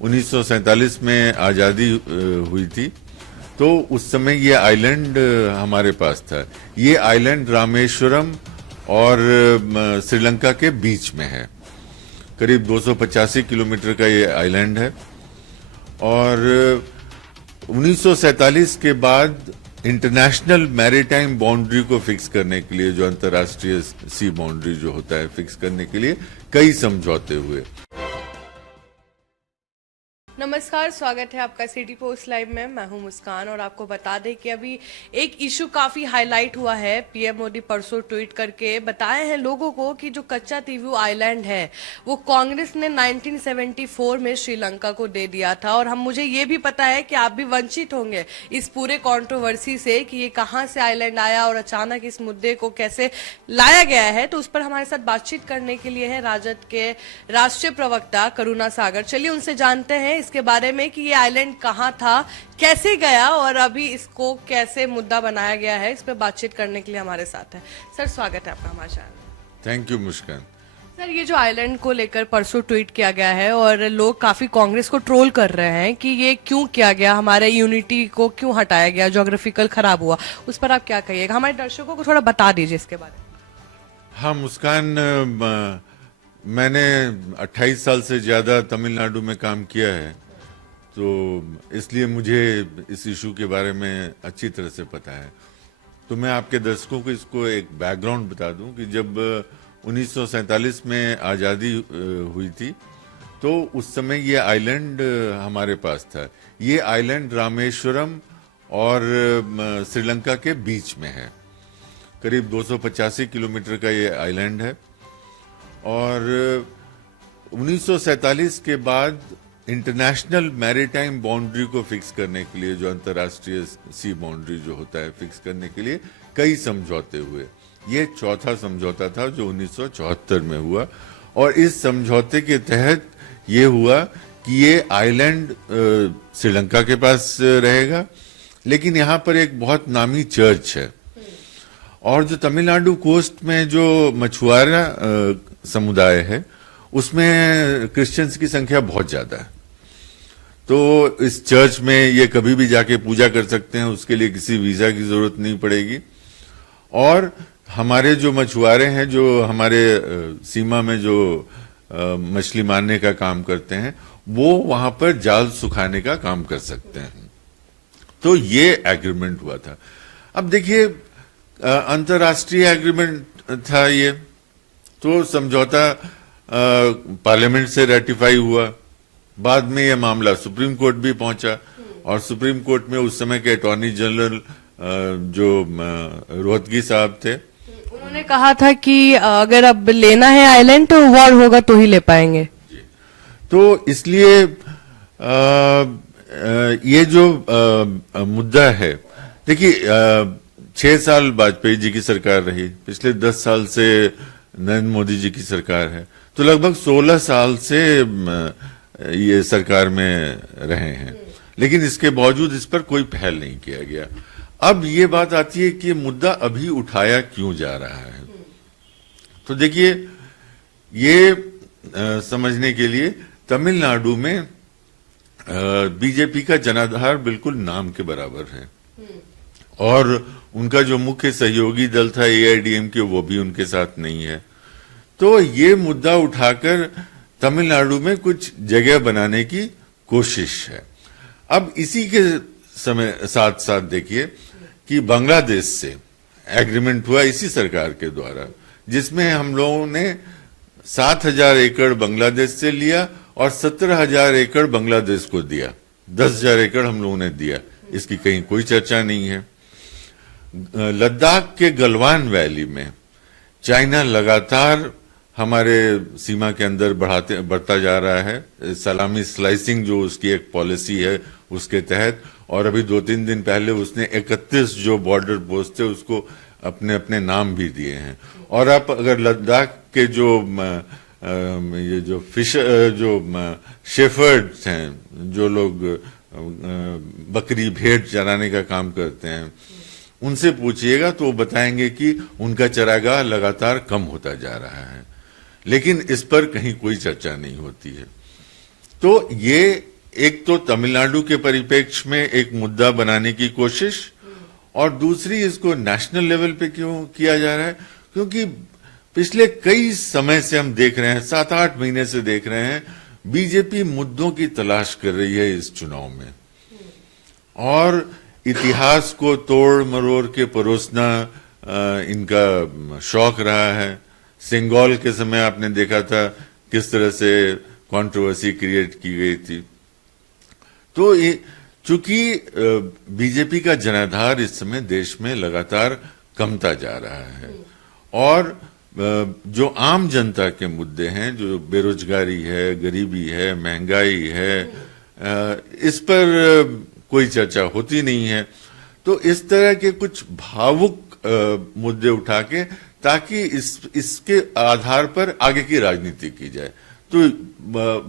1947 में आज़ादी हुई थी, तो उस समय ये आइलैंड हमारे पास था। ये आइलैंड रामेश्वरम और श्रीलंका के बीच में है। करीब 285 किलोमीटर का ये आइलैंड है। और 1947 के बाद इंटरनेशनल मैरीटाइम बाउंड्री को फिक्स करने के लिए, जो अंतर्राष्ट्रीय सी बाउंड्री जो होता है, फिक्स करने के लिए कई समझौते हुए। नमस्कार, स्वागत है आपका सिटी पोस्ट लाइव में। मैं हूं मुस्कान और आपको बता दें कि अभी एक इशू काफी हाईलाइट हुआ है। पीएम मोदी परसों ट्वीट करके बताए हैं लोगों को कि जो कच्चा तीवू आइलैंड है वो कांग्रेस ने 1974 में श्रीलंका को दे दिया था। और मुझे ये भी पता है कि आप भी वंचित होंगे इस पूरे कंट्रोवर्सी से कि ये कहां से आइलैंड आया और अचानक इस मुद्दे को कैसे लाया गया है। तो उस पर हमारे साथ बातचीत करने के लिए है राजद के राष्ट्रीय प्रवक्ता करुणा सागर। चलिए उनसे जानते हैं इसके बारे में कि ये आइलैंड कहां था, कैसे गया और अभी इसको कैसे मुद्दा बनाया गया है। इस पे बातचीत करने के लिए हमारे साथ है सर। स्वागत है आपका हमारे चैनल में। Thank you Muskan. सर, ये जो आइलैंड को लेकर परसों ट्वीट किया गया है और लोग काफी कांग्रेस को ट्रोल कर रहे हैं कि ये क्यों किया गया, हमारे यूनिटी को क्यों हटाया गया, ज्योग्राफिकल खराब हुआ, उस पर आप क्या कहिएगा? हमारे दर्शकों को थोड़ा बता दीजिए इसके बारे में। हाँ मुस्कान, मैंने 28 साल से ज्यादा तमिलनाडु में काम किया है, तो इसलिए मुझे इस इशू के बारे में अच्छी तरह से पता है। तो मैं आपके दर्शकों को इसको एक बैकग्राउंड बता दूं कि जब 1947 में आज़ादी हुई थी, तो उस समय ये आइलैंड हमारे पास था। ये आइलैंड रामेश्वरम और श्रीलंका के बीच में है। करीब 285 किलोमीटर का ये आइलैंड है। और 1947 के बाद इंटरनेशनल मैरीटाइम बाउंड्री को फिक्स करने के लिए, जो अंतर्राष्ट्रीय सी बाउंड्री जो होता है, फिक्स करने के लिए कई समझौते हुए। ये चौथा समझौता था जो 1974 में हुआ। और इस समझौते के तहत ये हुआ कि ये आइलैंड श्रीलंका के पास रहेगा, लेकिन यहाँ पर एक बहुत नामी चर्च है। और जो तमिलनाडु कोस्ट में जो मछुआरा समुदाय है, उसमें क्रिश्चियंस की संख्या बहुत ज्यादा है। तो इस चर्च में ये कभी भी जाके पूजा कर सकते हैं, उसके लिए किसी वीजा की जरूरत नहीं पड़ेगी। और हमारे जो मछुआरे हैं, जो हमारे सीमा में जो मछली मारने का काम करते हैं, वो वहां पर जाल सुखाने का काम कर सकते हैं। तो ये एग्रीमेंट हुआ था। अब देखिए, अंतर्राष्ट्रीय एग्रीमेंट था ये, तो समझौता पार्लियामेंट से रेटिफाई हुआ। बाद में यह मामला सुप्रीम कोर्ट भी पहुंचा और सुप्रीम कोर्ट में उस समय के अटॉर्नी जनरल जो रोहतगी साहब थे, उन्होंने कहा था कि अगर अब लेना है आइलैंड तो वॉर होगा तो ही ले पाएंगे। तो इसलिए ये जो मुद्दा है, देखिए 6 साल वाजपेयी जी की सरकार रही, पिछले 10 साल से नरेंद्र मोदी जी की सरकार है, तो लगभग 16 साल से ये सरकार में रहे हैं, लेकिन इसके बावजूद इस पर कोई पहल नहीं किया गया। अब ये बात आती है कि ये मुद्दा अभी उठाया क्यों जा रहा है। तो देखिए, ये समझने के लिए तमिलनाडु में बीजेपी का जनाधार बिल्कुल नाम के बराबर है। और उनका जो मुख्य सहयोगी दल था एआईडीएमके, वो भी उनके साथ नहीं है। तो ये मुद्दा उठाकर तमिलनाडु में कुछ जगह बनाने की कोशिश है। अब इसी के समय साथ साथ देखिए कि बांग्लादेश से एग्रीमेंट हुआ इसी सरकार के द्वारा, जिसमें हम लोगों ने 7,000 एकड़ बांग्लादेश से लिया और 17,000 एकड़ बांग्लादेश को दिया। 10,000 एकड़ हम लोगों ने दिया, इसकी कहीं कोई चर्चा नहीं है। लद्दाख के गलवान वैली में चाइना लगातार हमारे सीमा के अंदर बढ़ता जा रहा है, सलामी स्लाइसिंग जो उसकी एक पॉलिसी है उसके तहत। और अभी 2-3 दिन पहले उसने 31 जो बॉर्डर पोस्ट थे उसको अपने अपने नाम भी दिए हैं। और आप अगर लद्दाख के जो ये जो शेफर्ड्स हैं, जो लोग बकरी भेड़ चराने का काम करते हैं, उनसे पूछिएगा तो वो बताएंगे कि उनका चरागाह लगातार कम होता जा रहा है, लेकिन इस पर कहीं कोई चर्चा नहीं होती है। तो ये एक तो तमिलनाडु के परिप्रेक्ष्य में एक मुद्दा बनाने की कोशिश, और दूसरी इसको नेशनल लेवल पे क्यों किया जा रहा है, क्योंकि पिछले कई समय से हम देख रहे हैं, 7-8 महीने से देख रहे हैं, बीजेपी मुद्दों की तलाश कर रही है इस चुनाव में, और इतिहास को तोड़ मरोड़ के परोसना इनका शौक रहा है। सिंगौल के समय आपने देखा था किस तरह से कंट्रोवर्सी क्रिएट की गई थी। तो चूंकि बीजेपी का जनाधार इस समय देश में लगातार कमता जा रहा है, और जो आम जनता के मुद्दे हैं, जो बेरोजगारी है, गरीबी है, महंगाई है, इस पर कोई चर्चा होती नहीं है। तो इस तरह के कुछ भावुक मुद्दे उठा के, ताकि इसके आधार पर आगे की राजनीति की जाए। तो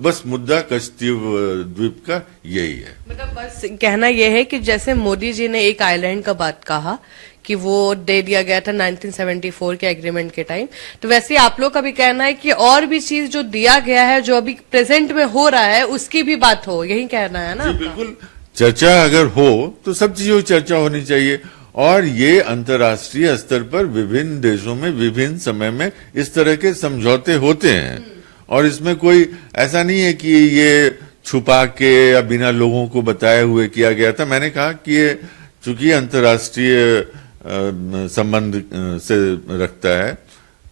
बस मुद्दा कश्तीव द्वीप का यही है। मतलब बस कहना यह है कि जैसे मोदी जी ने एक आइलैंड का बात कहा कि वो दे दिया गया था 1974 के एग्रीमेंट के टाइम, तो वैसे आप लोग का भी कहना है कि और भी चीज जो दिया गया है, जो अभी प्रेजेंट में हो रहा है, उसकी भी बात हो, यही कहना है ना? बिल्कुल, चर्चा अगर हो तो सब चीजों की चर्चा होनी चाहिए, और ये अंतर्राष्ट्रीय स्तर पर विभिन्न देशों में विभिन्न समय में इस तरह के समझौते होते हैं, और इसमें कोई ऐसा नहीं है कि ये छुपा के या बिना लोगों को बताए हुए किया गया था। मैंने कहा कि ये चूंकि अंतर्राष्ट्रीय संबंध से रखता है,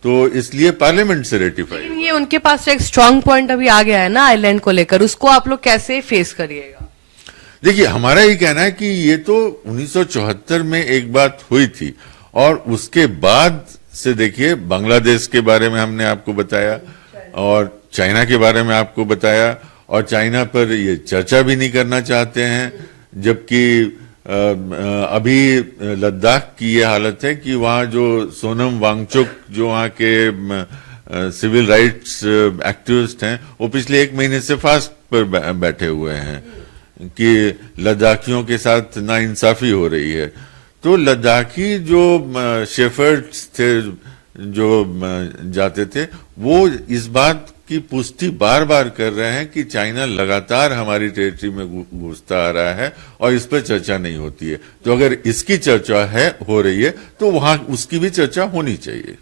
तो इसलिए पार्लियामेंट से रेटिफाई। लेकिन ये उनके पास एक स्ट्रांग पॉइंट अभी आ गया है ना आइलैंड को लेकर, उसको आप लोग कैसे फेस करिएगा? देखिए, हमारा ये कहना है कि ये तो 1974 में एक बात हुई थी, और उसके बाद से देखिए, बांग्लादेश के बारे में हमने आपको बताया, और चाइना के बारे में आपको बताया, और चाइना पर ये चर्चा भी नहीं करना चाहते हैं, जबकि अभी लद्दाख की ये हालत है कि वहाँ जो सोनम वांगचुक, जो वहाँ के सिविल राइट्स एक्टिविस्ट हैं, वो पिछले 1 महीने से फास्ट पर बैठे हुए हैं कि लद्दाखियों के साथ नाइंसाफी हो रही है। तो लद्दाखी जो शेफर्ड्स थे, जो जाते थे, वो इस बात की पुष्टि बार बार कर रहे हैं कि चाइना लगातार हमारी टेरिटरी में घुसता आ रहा है, और इस पर चर्चा नहीं होती है। तो अगर इसकी चर्चा हो रही है, तो वहां उसकी भी चर्चा होनी चाहिए।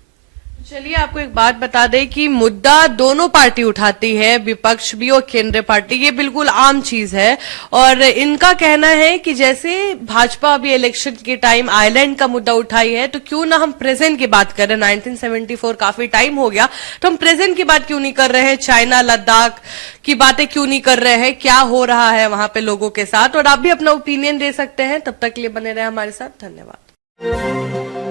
चलिए, आपको एक बात बता दें कि मुद्दा दोनों पार्टी उठाती है, विपक्ष भी और केंद्रीय पार्टी, ये बिल्कुल आम चीज है। और इनका कहना है कि जैसे भाजपा अभी इलेक्शन के टाइम आइलैंड का मुद्दा उठाई है, तो क्यों ना हम प्रेजेंट की बात करें। 1974 काफी टाइम हो गया, तो हम प्रेजेंट की बात क्यों नहीं कर रहे हैं? चाइना, लद्दाख की बातें क्यों नहीं कर रहे हैं? क्या हो रहा है वहां पे लोगों के साथ? और आप भी अपना ओपिनियन दे सकते हैं। तब तक के लिए बने रहे हमारे साथ। धन्यवाद।